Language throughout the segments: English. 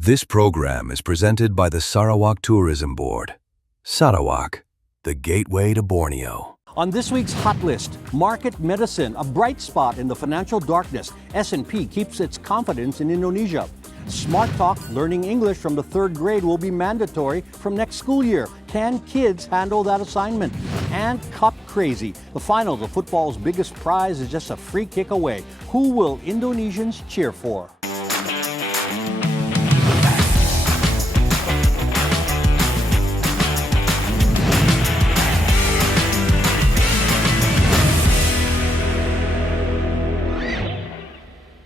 This program is presented by the Sarawak Tourism Board. Sarawak, the gateway to Borneo. On this week's Hot List, market medicine, a bright spot in the financial darkness. S&P keeps its confidence in Indonesia. Smart Talk, learning English from the third grade will be mandatory from next school year. Can kids handle that assignment? And Cup Crazy. The finals of football's biggest prize is just a free kick away. Who will Indonesians cheer for?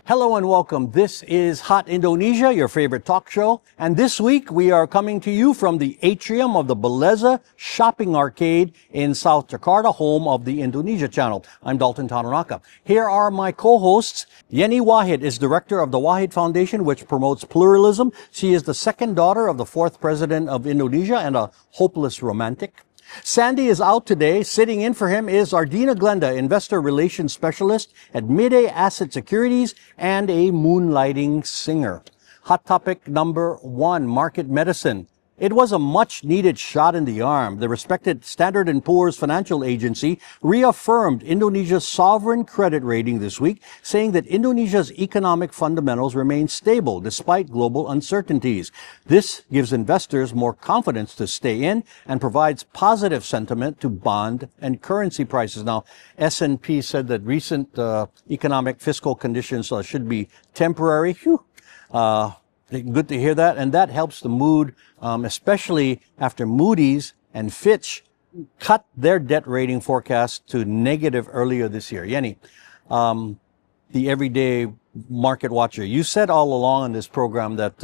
Hello and welcome. This is Hot Indonesia, your favorite talk show. And this week we are coming to you from the atrium of the Beleza Shopping Arcade in South Jakarta, home of the Indonesia channel. I'm Dalton Tanonaka. Here are my co-hosts. Yenny Wahid is director of the Wahid Foundation, which promotes pluralism. She is the second daughter of the fourth president of Indonesia and a hopeless romantic. Sandy is out today. Sitting in for him is Ardina Glenda, investor relations specialist at Midday Asset Securities and a moonlighting singer. Hot topic number one, market medicine. It was a much-needed shot in the arm. The respected Standard & Poor's financial agency reaffirmed Indonesia's sovereign credit rating this week, saying that Indonesia's economic fundamentals remain stable despite global uncertainties. This gives investors more confidence to stay in and provides positive sentiment to bond and currency prices. Now, S&P said that recent economic fiscal conditions should be temporary. Good to hear that, and that helps the mood, especially after Moody's and Fitch cut their debt rating forecast to negative earlier this year. Yenny, the everyday market watcher, you said all along in this program that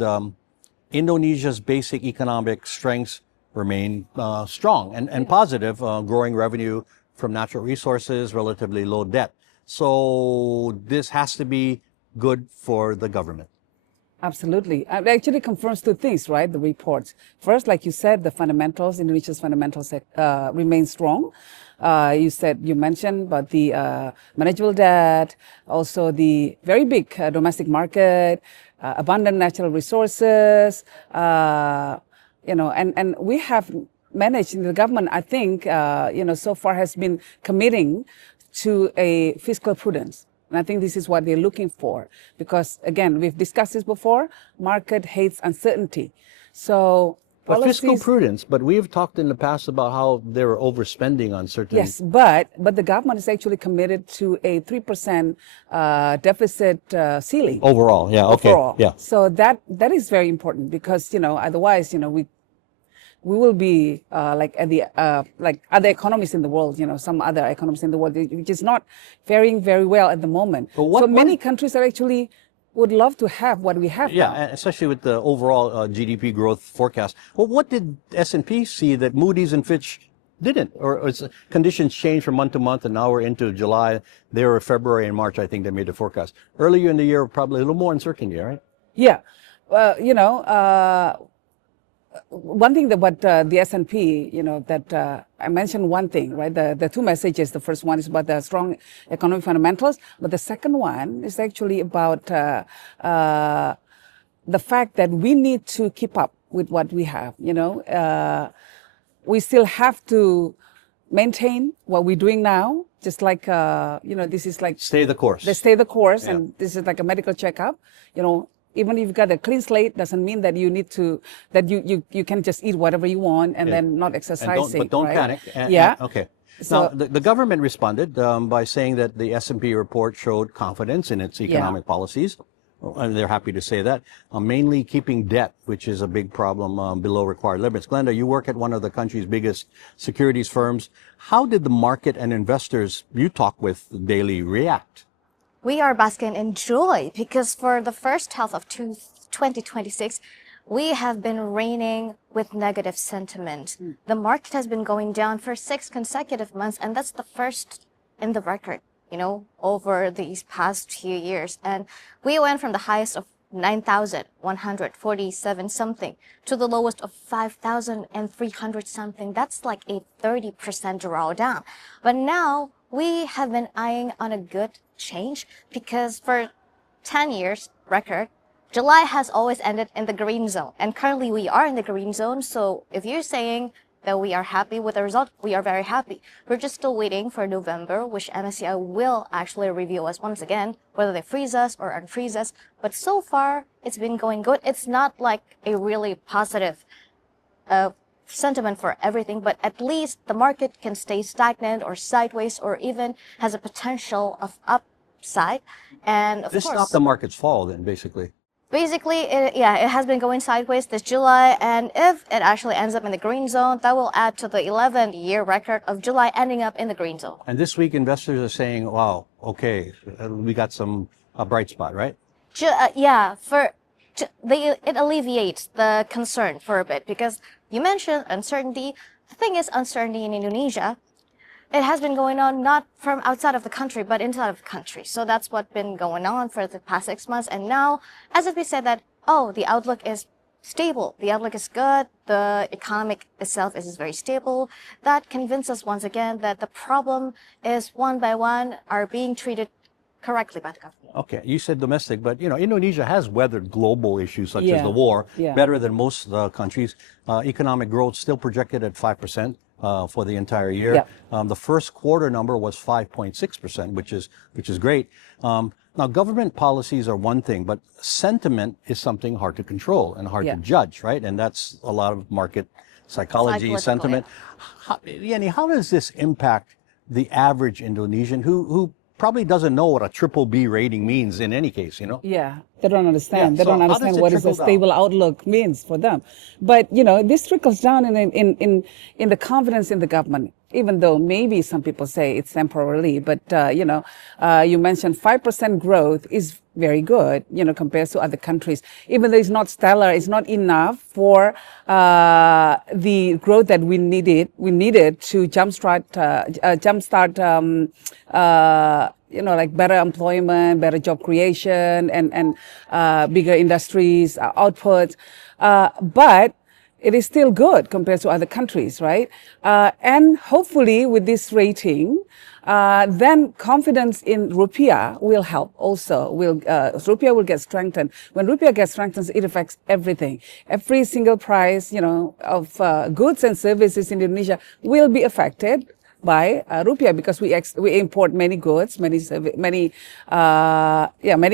Indonesia's basic economic strengths remain strong and positive, growing revenue from natural resources, relatively low debt. So this has to be good for the government. Absolutely. It actually confirms two things, right? The reports. First, like you said, the fundamentals, Indonesia's fundamentals remain strong. You mentioned about the manageable debt, also the very big domestic market, abundant natural resources, and we have managed in the government, I think, so far has been committing to a fiscal prudence. And I think this is what they're looking for because, again, we've discussed this before, market hates uncertainty. So but fiscal prudence, but we've talked in the past about how they were overspending on certain... Yes, but the government is actually committed to a 3% deficit ceiling. Overall, yeah, okay. Overall. Yeah. So that is very important because, otherwise, we will be like other economies in the world, some other economies in the world, which is not faring very well at the moment. So many countries are actually would love to have what we have now. Yeah, especially with the overall GDP growth forecast. Well, what did S&P see that Moody's and Fitch didn't? Or conditions changed from month to month, and now we're into July. They were February and March, I think they made the forecast. Earlier in the year, probably a little more uncertainty, right? Yeah. One thing that the S&P, that I mentioned one thing, right? The two messages. The first one is about the strong economic fundamentals, but the second one is actually about the fact that we need to keep up with what we have. We still have to maintain what we're doing now, just like this is like stay the course. They stay the course, yeah. And this is like a medical checkup. Even if you've got a clean slate, doesn't mean that you need to, that you can just eat whatever you want and then not exercising. But don't right? panic. Okay. So, now, the government responded by saying that the S&P report showed confidence in its economic policies. And they're happy to say that. Mainly keeping debt, which is a big problem, below required limits. Glenda, you work at one of the country's biggest securities firms. How did the market and investors you talk with daily react? We are basking in joy because for the first half of 2026, we have been reigning with negative sentiment. The market has been going down for 6 consecutive months, and that's the first in the record, over these past few years. And we went from the highest of 9,147 something to the lowest of 5,300 something. That's like a 30% drawdown. But now we have been eyeing on a good change because for 10 years record, July has always ended in the green zone, and currently we are in the green zone. So if you're saying that we are happy with the result, we are very happy. We're just still waiting for November, which MSCI will actually review us once again, whether they freeze us or unfreeze us. But so far, it's been going good. It's not like a really positive sentiment for everything, but at least the market can stay stagnant or sideways or even has a potential of upside. And of This course, stopped the market's fall then, basically. basically, it has been going sideways this July, and if it actually ends up in the green zone, that will add to the 11-year record of July ending up in the green zone. And this week, investors are saying, wow, okay, we got a bright spot, right? It alleviates the concern for a bit, because you mentioned uncertainty. The thing is, uncertainty in Indonesia, it has been going on not from outside of the country, but inside of the country. So that's what's been going on for the past 6 months. And now, as if we said that, oh, the outlook is stable, the outlook is good, the economic itself is very stable, that convinces us once again that the problem is one by one are being treated correctly by the government. Okay, you said domestic, but Indonesia has weathered global issues such as the war Yeah. better than most countries. Economic growth still projected at 5%. For the entire year. Yeah. The first quarter number was 5.6%, which is great. Now, government policies are one thing, but sentiment is something hard to control and hard to judge, right? And that's a lot of market psychology, sentiment. Yenny, how does this impact the average Indonesian who probably doesn't know what a triple B rating means in any case, Yeah, they don't understand. Yeah, They don't so how understand does it what is a trickle down? stable outlook means for them. But this trickles down in the confidence in the government. Even though maybe some people say it's temporarily, but you mentioned 5% growth is very good, compared to other countries. Even though it's not stellar, it's not enough for the growth that we needed to jumpstart like better employment, better job creation, and bigger industries, output. But it is still good compared to other countries, right? And hopefully with this rating, then confidence in rupiah will help also. Rupiah will get strengthened. When rupiah gets strengthened, it affects everything. Every single price, of goods and services in Indonesia will be affected by rupiah, because we import many goods, many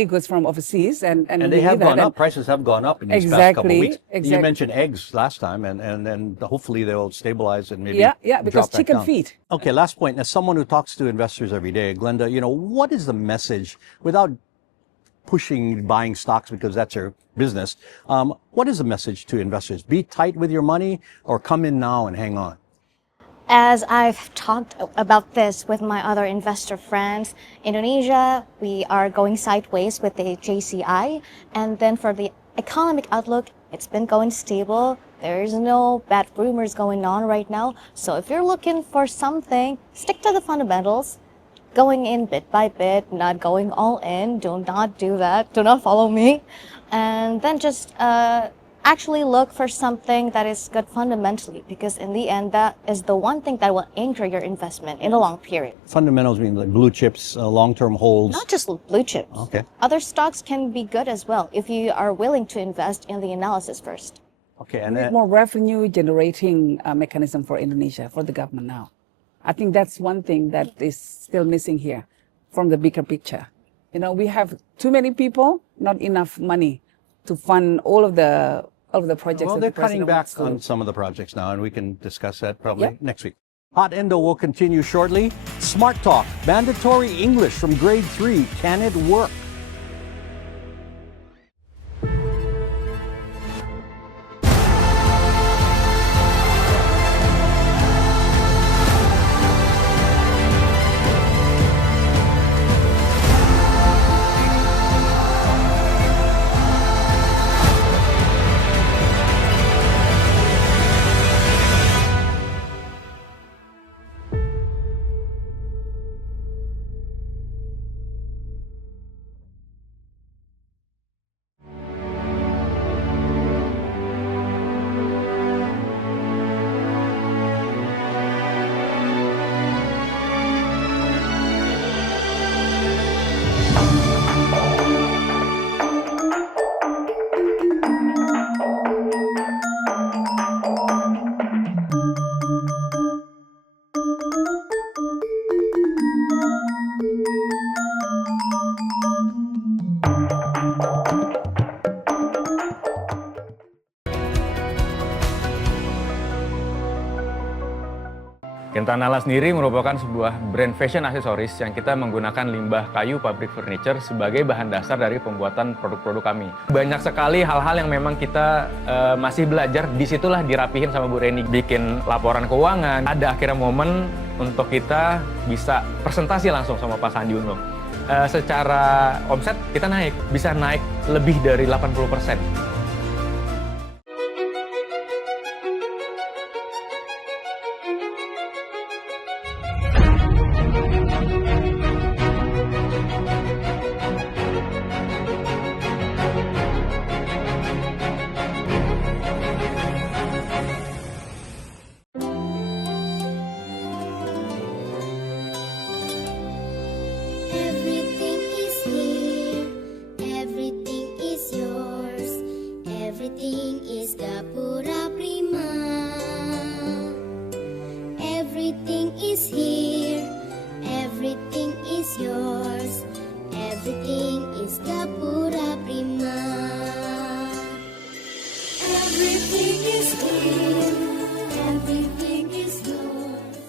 goods from overseas, and they have gone up. Prices have gone up in these past couple of weeks. Exactly. You mentioned eggs last time, and hopefully they'll stabilize and maybe because drop back chicken down. feet. Okay, last point. As someone who talks to investors every day, Glenda, what is the message without pushing buying stocks because that's your business? What is the message to investors? Be tight with your money or come in now and hang on? As I've talked about this with my other investor friends, Indonesia, we are going sideways with the JCI. And then for the economic outlook, it's been going stable. There's no bad rumors going on right now. So if you're looking for something, stick to the fundamentals. Going in bit by bit, not going all in. Do not do that. Do not follow me. And then just actually look for something that is good fundamentally, because in the end, that is the one thing that will anchor your investment in a long period. Fundamentals mean like blue chips, long-term holds. Not just blue chips. Okay. Other stocks can be good as well if you are willing to invest in the analysis first. Okay, and Need more revenue generating mechanism for Indonesia, for the government now. I think that's one thing that is still missing here from the bigger picture. We have too many people, not enough money to fund all of the projects. well, that they're the cutting president back wants to. on some of the projects now, and we can discuss that probably next week. Hot Indo will continue shortly. Smart Talk, mandatory English from grade 3. Can it work? Gentanala sendiri merupakan sebuah brand fashion aksesoris yang kita menggunakan limbah kayu pabrik furniture sebagai bahan dasar dari pembuatan produk-produk kami. Banyak sekali hal-hal yang memang kita masih belajar, disitulah dirapihin sama Bu Reni. Bikin laporan keuangan, ada akhirnya momen untuk kita bisa presentasi langsung sama Pak Sandi Uno. Secara omset kita bisa naik lebih dari 80%. Everything is here, everything is yours, everything is Gapura Prima. Everything is here, everything is yours, everything is Gapura Prima. Everything is here, everything is yours.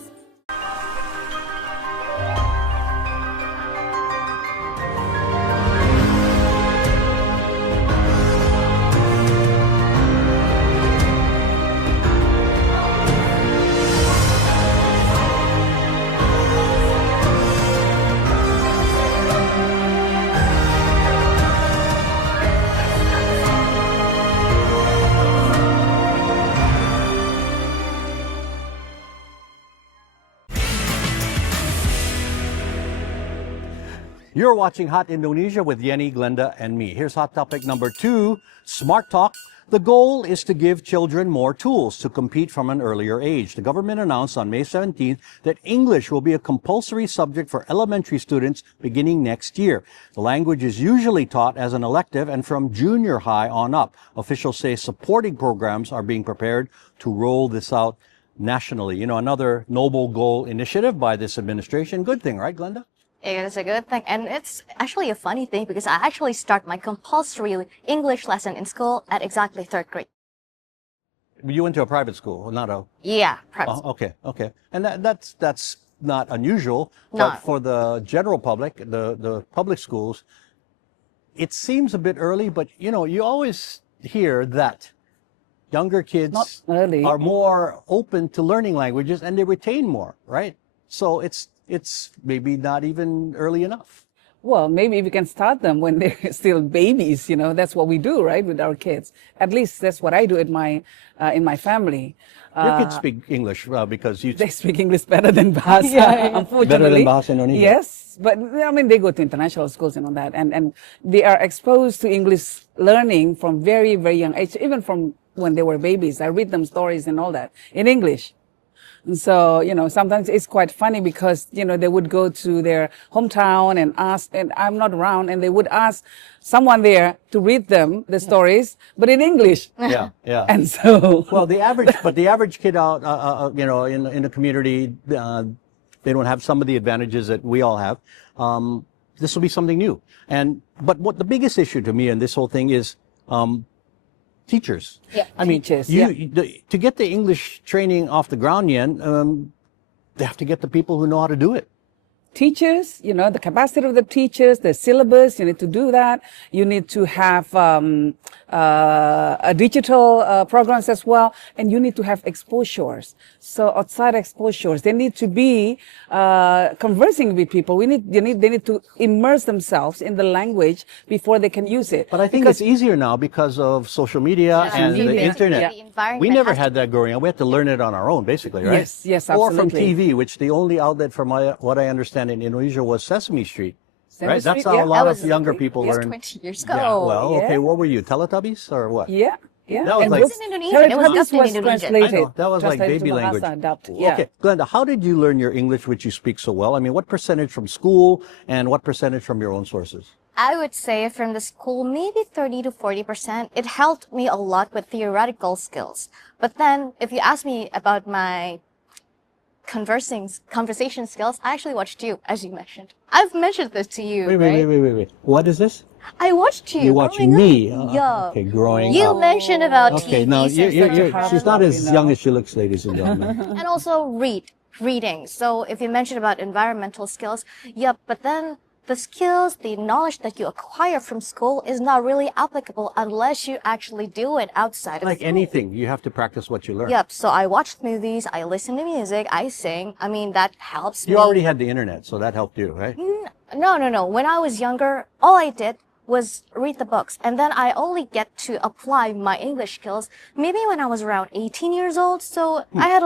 You're watching Hot Indonesia with Yenny, Glenda, and me. Here's hot topic number 2, Smart Talk. The goal is to give children more tools to compete from an earlier age. The government announced on May 17th that English will be a compulsory subject for elementary students beginning next year. The language is usually taught as an elective and from junior high on up. Officials say supporting programs are being prepared to roll this out nationally. You know, another noble goal initiative by this administration. Good thing, right, Glenda? It is a good thing. And it's actually a funny thing because I actually start my compulsory English lesson in school at exactly 3rd grade. You went to a private school, not a... Yeah, private Oh, school. okay, okay. And that's not unusual, No. but for the general public, the public schools, it seems a bit early, but you know, you always hear that younger kids Not early. are more open to learning languages and they retain more, right? So it's maybe not even early enough. Well, maybe we can start them when they're still babies. You know, that's what we do, right, with our kids. At least that's what I do in my family. Your kids speak English because you They speak English better than Bahasa, Yeah. unfortunately. Better than Bahasa Indonesia. Yes, but I mean, they go to international schools and all that, and they are exposed to English learning from very, very young age, even from when they were babies. I read them stories and all that in English. And so, you know, sometimes it's quite funny because, you know, they would go to their hometown and ask, and I'm not around, and they would ask someone there to read them the stories, but in English. Yeah, yeah. And so, Well, the average kid out, you know, in the community, they don't have some of the advantages that we all have. This will be something new. But what the biggest issue to me in this whole thing is, teachers. Yeah, I mean, teachers, to get the English training off the ground, they have to get the people who know how to do it. teachers, you know, the capacity of the teachers, the syllabus, you need to do that. You need to have digital programs as well, and you need to have exposures. So outside exposures, they need to be conversing with people. They need to immerse themselves in the language before they can use it. But I think it's easier now because of social media and the media. internet. The environment We never has had that growing up. We had to learn it on our own, basically, right? Yes, yes, Or from absolutely. TV, which the only outlet from what I understand in Indonesia was Sesame Street. Sesame Right? That's Street, how yeah. a lot That of was younger people Yes, learn. 20 years Yeah, ago. well, okay, yeah. what were you, Teletubbies or what? Yeah, yeah. That was And like- books- It was in Indonesian. It was Teletubbies definitely Indonesian. translated. I know, that was like translated baby to Bahasa, language. dubbed, yeah. Okay, Glenda, how did you learn your English, which you speak so well? I mean, what percentage from school and what percentage from your own sources? I would say from the school, maybe 30 to 40%. It helped me a lot with theoretical skills. But then, if you ask me about my conversation skills, I actually watched you, as you mentioned. I've mentioned this to you, right? Wait. What is this? I watched you. You watch growing me. Up. Yeah. Okay, growing You up. mentioned about Okay, TV now since you're, such a she's not as you know. young as she looks, ladies and gentlemen. and also read. reading. So if you mentioned about environmental skills, yep, but then the skills, the knowledge that you acquire from school is not really applicable unless you actually do it outside of Like school. anything, you have to practice what you learn. Yep, so I watched movies, I listen to music, I sing. I mean, that helps me. You already had the internet, so that helped you, right? No. When I was younger, all I did was read the books. And then I only get to apply my English skills maybe when I was around 18 years old. So I had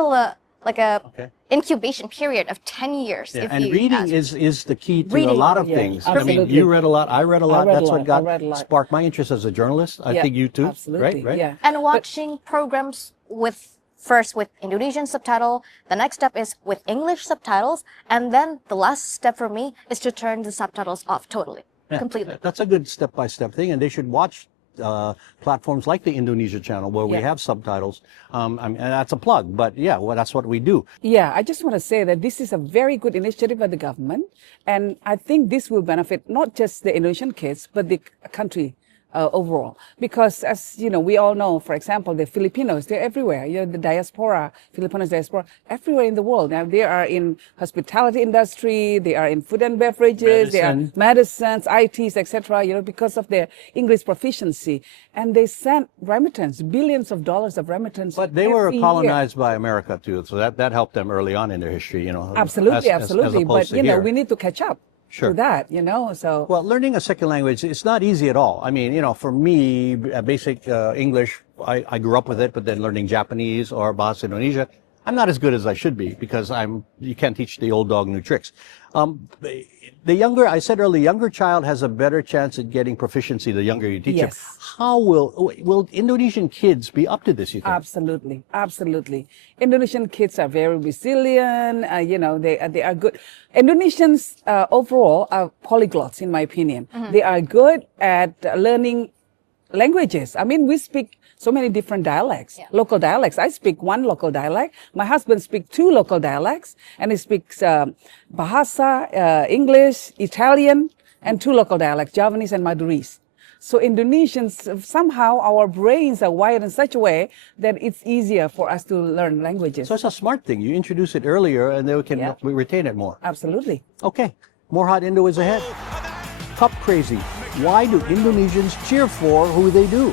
Okay. incubation period of 10 years. Yeah, If and you reading ask. is the key to a Reading, lot of yeah, things. I mean, absolutely. you read a lot, I read a lot. read a That's what lot, I read a lot. sparked my interest as a journalist. I Yeah, think you too, absolutely, right? yeah. And watching programs with Indonesian subtitle, the next step is with English subtitles, and then the last step for me is to turn the subtitles off totally, Yeah, completely. That's a good step-by-step thing, and they should watch platforms like the Indonesia channel where we Yeah. have subtitles. And that's a plug, but yeah, well, that's what we do. Yeah, I just want to say that this is a very good initiative by the government, and I think this will benefit not just the Indonesian kids, but the country overall. Because as you know, we all know, for example, the Filipinos, they're everywhere. You know, the diaspora, Filipinos diaspora, everywhere in the world. Now they are in hospitality industry, they are in food and beverages, they are medicines, ITs, etc. You know, because of their English proficiency, and they send remittance, billions of dollars of remittance. But they were every year. colonized by America too, so that helped them early on in their history, you know. Absolutely, as absolutely. opposed But to you know, here. we need to catch up Sure. to that. You know, so Well, learning a second language, it's not easy at all. I mean, you know, for me, basic English, I grew up with it, but then learning Japanese or Bahasa Indonesia, I'm not as good as I should be because you can't teach the old dog new tricks. I said earlier, younger child has a better chance at getting proficiency the younger you teach them. Yes. How will Indonesian kids be up to this, you think? absolutely, absolutely. Indonesian kids are very resilient. You know, they are good. Indonesians overall are polyglots, in my opinion. They are good at learning languages. I mean, we speak so many different dialects, local dialects. I speak one local dialect. My husband speaks 2 local dialects, and he speaks Bahasa, English, Italian, and 2 local dialects, Javanese and Madurese. So Indonesians, somehow our brains are wired in such a way that it's easier for us to learn languages. So it's a smart thing. You introduce it earlier and then we can Yeah. retain it more. Absolutely. Okay, more Hot Indo is ahead. Cup crazy. Why do Indonesians cheer for who they do?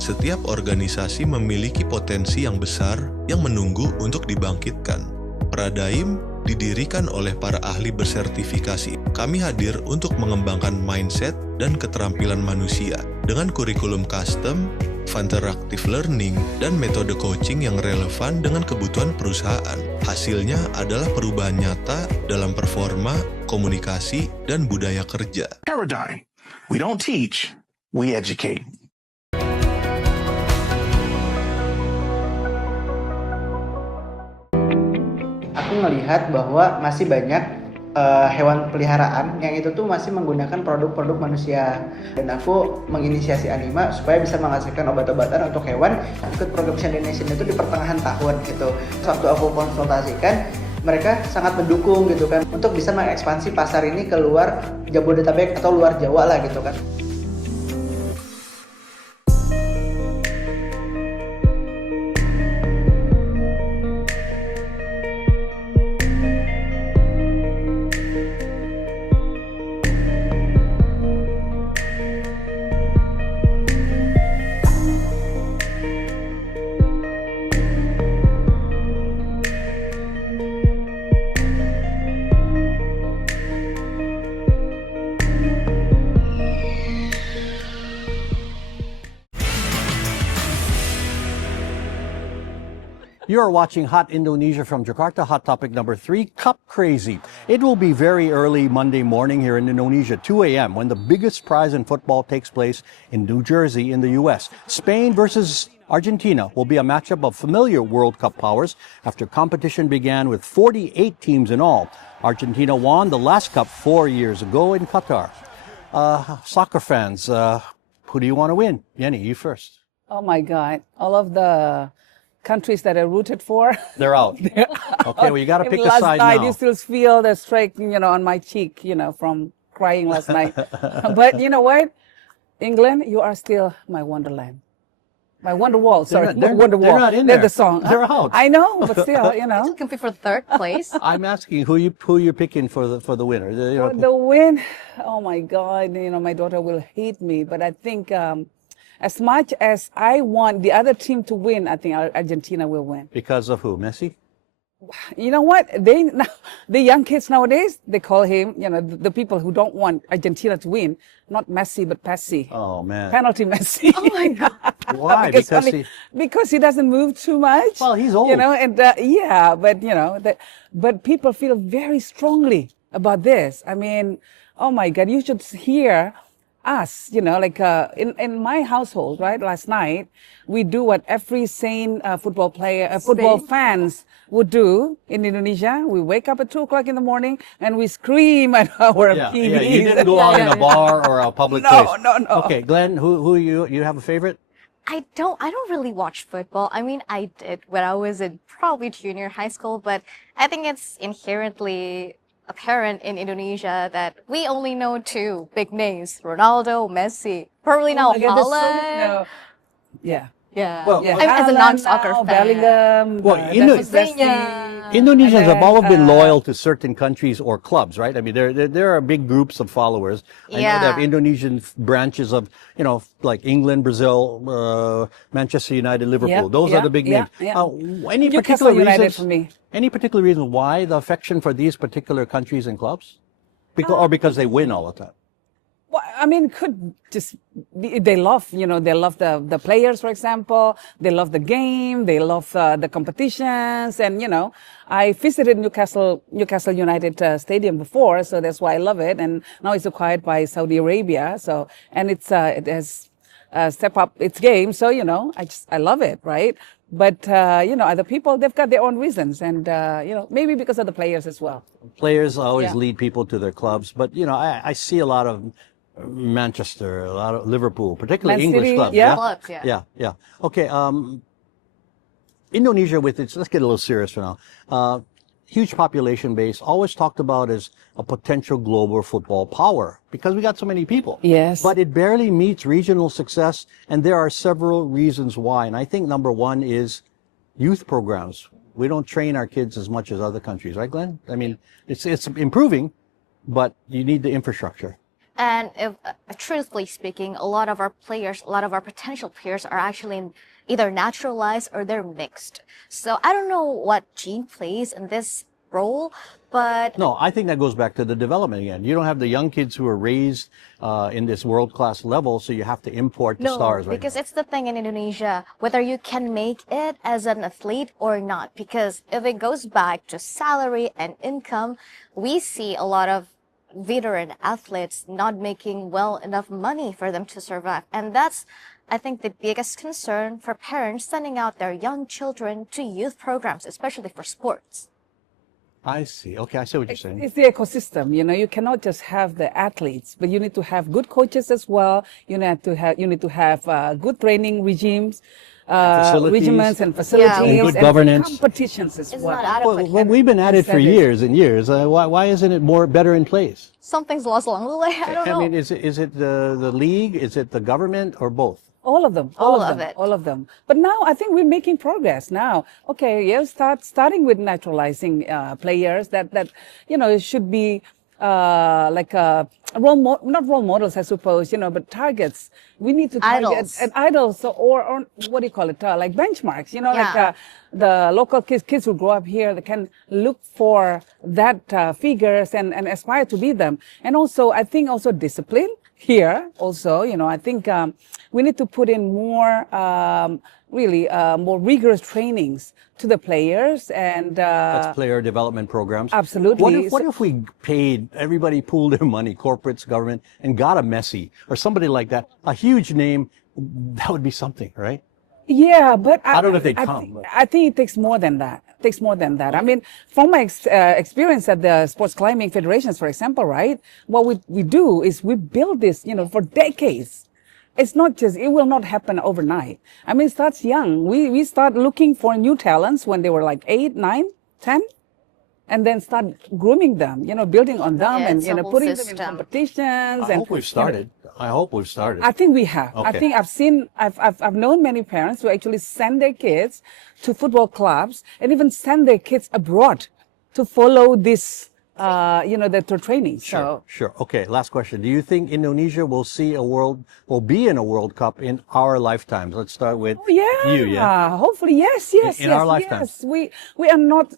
Setiap organisasi memiliki potensi yang besar yang menunggu untuk dibangkitkan. Pradaim didirikan oleh para ahli bersertifikasi. Kami hadir untuk mengembangkan mindset dan keterampilan manusia dengan kurikulum custom, interactive learning, dan metode coaching yang relevan dengan kebutuhan perusahaan. Hasilnya adalah perubahan nyata dalam performa, komunikasi, dan budaya kerja. Paradigm. We don't teach, we educate. Aku ngelihat bahwa masih banyak hewan peliharaan yang itu tuh masih menggunakan produk-produk manusia, dan aku menginisiasi Anima supaya bisa menghasilkan obat-obatan untuk hewan. Ikut program Hot Indonesia itu di pertengahan tahun gitu. Waktu aku konsultasikan, mereka sangat mendukung gitu kan untuk bisa mengekspansi pasar ini ke luar Jabodetabek atau luar Jawa lah gitu kan. You are watching Hot Indonesia from Jakarta. Hot topic number 3, Cup Crazy. It will be very early Monday morning here in Indonesia, 2 a.m., when the biggest prize in football takes place in New Jersey in the U.S. Spain versus Argentina will be a matchup of familiar World Cup powers after competition began with 48 teams in all. Argentina won the last cup 4 years ago in Qatar. Soccer fans, Who do you want to win? Yenny, you first. Oh my God! All of the countries that I rooted for. They're out. Okay, well, you got to pick a Last side night, now. you still feel the streak, on my cheek, from crying last night. But you know what? England, you are still my wonderland. My wonder wall, sorry. They're Wonder they're wall. not in They're there. the song. They're out. I know, but still, Still compete for third place. I'm asking who you're picking for the winner. For the win, oh my God, my daughter will hate me, but I think as much as I want the other team to win, I think Argentina will win. Because of who? Messi? You know what? The young kids nowadays, they call him, the people who don't want Argentina to win, not Messi, but Pessi. Oh man. Penalty Messi. Oh my God. Why? Because he doesn't move too much. Well, he's old. And yeah, but but people feel very strongly about this. I mean, oh my God, you should hear us, in my household, right? Last night, we do what every sane football fans would do in Indonesia. We wake up at 2:00 in the morning and we scream at our TVs. Yeah, you didn't go out in a bar or a public place. No. Okay, Glenn, who you have a favorite? I don't really watch football. I mean, I did when I was in probably junior high school, but I think it's inherently apparent in Indonesia that we only know two big names: Ronaldo, Messi. Probably now Haaland. Yeah. Yeah. Well, I mean, as a non-soccer fan. Bellingham. Well, Indonesians have always been loyal to certain countries or clubs, right? I mean, there are big groups of followers. I know they have Indonesian branches of, like England, Brazil, Manchester United, Liverpool. Those are the big names. Any particular United reasons? for me. Any particular reason why the affection for these particular countries and clubs? Because they win all the time. Well, I mean, could just be, they love the players, for example. They love the game. They love the competitions, and I visited Newcastle United Stadium before, so that's why I love it. And now it's acquired by Saudi Arabia, and it has stepped up its game. So I love it, right? But other people, they've got their own reasons, and maybe because of the players as well. Players always lead people to their clubs, but I see a lot of Manchester, a lot of Liverpool, particularly Man English City, clubs. Clubs, Yeah. Okay. Indonesia, with its, let's get a little serious for now. Huge population base, always talked about as a potential global football power because we got so many people. Yes. But it barely meets regional success, and there are several reasons why. And I think number one is youth programs. We don't train our kids as much as other countries, right, Glenn? I mean, it's improving, but you need the infrastructure. And truthfully speaking, a lot of our potential players are actually either naturalized or they're mixed. So I don't know what gene plays in this role, but... No, I think that goes back to the development again. You don't have the young kids who are raised in this world-class level, so you have to import the stars right because now. it's the thing in Indonesia, whether you can make it as an athlete or not. Because if it goes back to salary and income, we see a lot of veteran athletes not making well enough money for them to survive. And that's, I think, the biggest concern for parents sending out their young children to youth programs, especially for sports. I see. Okay, I see what you're saying. It's the ecosystem. You cannot just have the athletes, but you need to have good coaches as well. You need to have good training regimens. Regiments and facilities and good governance, competitions as It's well. not adequate. Well, we've been at it for years and years. Why isn't it better in place? Something's lost along the way. I don't know. I mean, is it the league? Is it the government, or both? All of them. All of it. All of them. But now I think we're making progress now. Okay, starting with naturalizing players that it should be like not role models, I suppose, but targets. We need to target idols or what do you call it? Like benchmarks, like the local kids who grow up here, they can look for that figures and aspire to be them. And also, I think also discipline here also, I think we need to put in more, more rigorous trainings to the players and That's player development programs. Absolutely. What if we paid, everybody pooled their money, corporates, government, and got a Messi or somebody like that, a huge name? That would be something, right? Yeah, but I don't know if they'd come. I think it takes more than that. I mean, from my experience at the sports climbing federations, for example, right? What we do is we build this, for decades. it's not just, it will not happen overnight. I mean, it starts young. We start looking for new talents when they were like 8, 9, 10. And then start grooming them, building on them, Yeah, and it's a whole putting them in system. competitions. I hope we've started. I hope we've started. I think we have. I Okay. think I've known many parents who actually send their kids to football clubs and even send their kids abroad to follow this, the training. So Sure. Okay, last question. Do you think Indonesia will be in a World Cup in our lifetimes? Let's start with you, yeah. Hopefully, yes, In our lifetimes. yes. We are not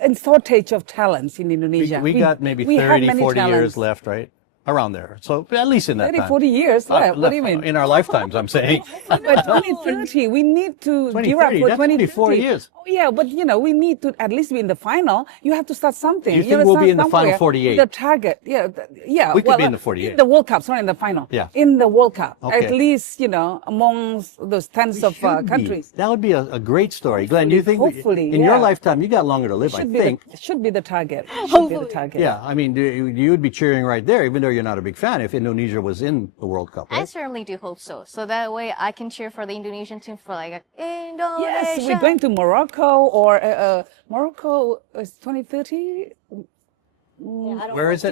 in shortage of talents in Indonesia. We got maybe we have 30, many 40 years talents. left, right? Around there. So at least in that 30, time. 40 years left. What do you mean? In our lifetimes, I'm saying. By 2030, we need to gear up 2030, for that's only 2030. 4 years. Oh, yeah, but we need to at least be in the final. You have to start something. You think we'll be in the final 48? The target, yeah. We could be in the 48. In the World Cup, not in the final. Yeah. In the World Cup, Okay. at least amongst those tens of Should be. countries. That would be a great story. Glenn, do you think Hopefully, in your yeah. lifetime, you got longer to live, I think. Should be the target. Should be the target. Yeah, I mean, you would be cheering right there, even though you're not a big fan, if Indonesia was in the World Cup, I right? certainly do hope so. So that way I can cheer for the Indonesian team for like Indonesia. Yes, we're going to Morocco or Morocco is 2030. Where is it?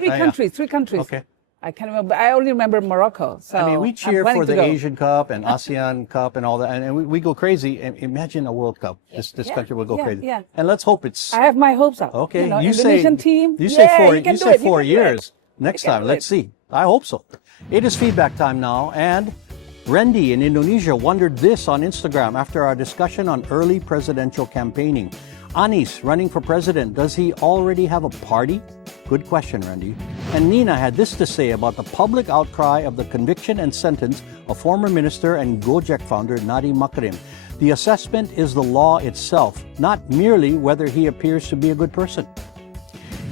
Three countries. Okay. I can't remember. I only remember Morocco. So I mean, we I'm cheer planning for to the go. Asian Cup and ASEAN Cup and all that, and we go crazy. And imagine a World Cup. This country will go crazy. yeah. And let's hope it's I have my hopes up. okay. Indonesian team. You say yeah, four. you can You do say it, you 4 can do it. years. Next You can time, do let's it. see. I hope so. It is feedback time now, and Randy in Indonesia wondered this on Instagram after our discussion on early presidential campaigning. Anis running for president, does he already have a party? Good question, Randy. And Nina had this to say about the public outcry of the conviction and sentence of former minister and Gojek founder Nadiem Makarim. The assessment is the law itself, not merely whether he appears to be a good person.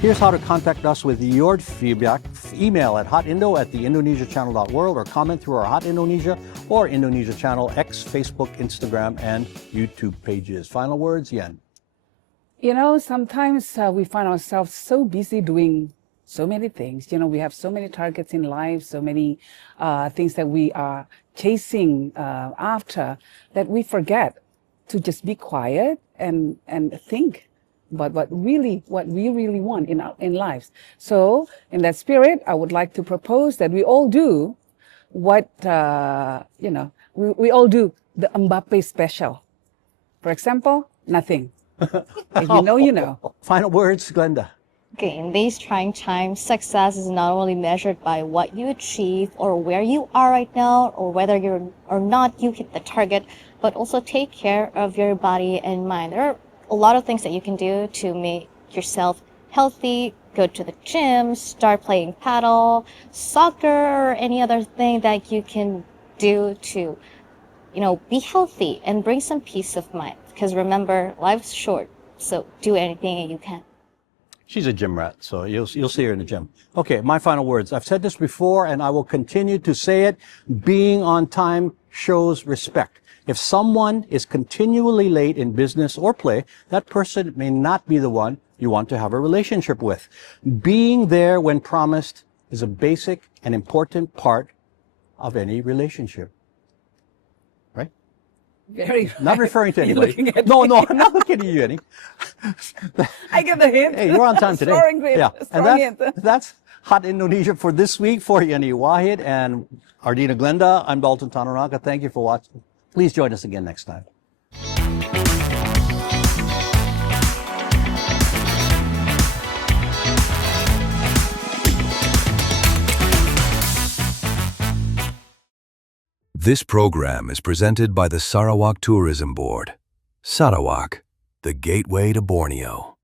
Here's how to contact us with your feedback. Email at hotindo@theindonesiachannel.world or comment through our Hot Indonesia or Indonesia Channel X, Facebook, Instagram, and YouTube pages. Final words, Yen. Sometimes we find ourselves so busy doing so many things. We have so many targets in life, so many things that we are chasing after that we forget to just be quiet and think about what we really want in lives. So in that spirit, I would like to propose that we all do what, we all do the Mbappe special. For example, nothing. If you know, you know. Final words, Glenda. Okay, in these trying times, success is not only measured by what you achieve or where you are right now or whether you're or not you hit the target, but also take care of your body and mind. There are a lot of things that you can do to make yourself healthy. Go to the gym, start playing paddle, soccer, or any other thing that you can do to, be healthy and bring some peace of mind. Because remember, life's short, so do anything you can. She's a gym rat, so you'll see her in the gym. Okay, my final words. I've said this before, and I will continue to say it. Being on time shows respect. If someone is continually late in business or play, that person may not be the one you want to have a relationship with. Being there when promised is a basic and important part of any relationship. Right? Very. Not referring to You're anybody. looking at No, me. I'm not looking at you, Yenny. I get the hint. Hey, you're on time today. Strong hint. Yeah, Strong and hint. that's Hot Indonesia for this week. For Yenny Wahid and Ardina Glenda, I'm Dalton Tanonaka. Thank you for watching. Please join us again next time. This program is presented by the Sarawak Tourism Board. Sarawak, the gateway to Borneo.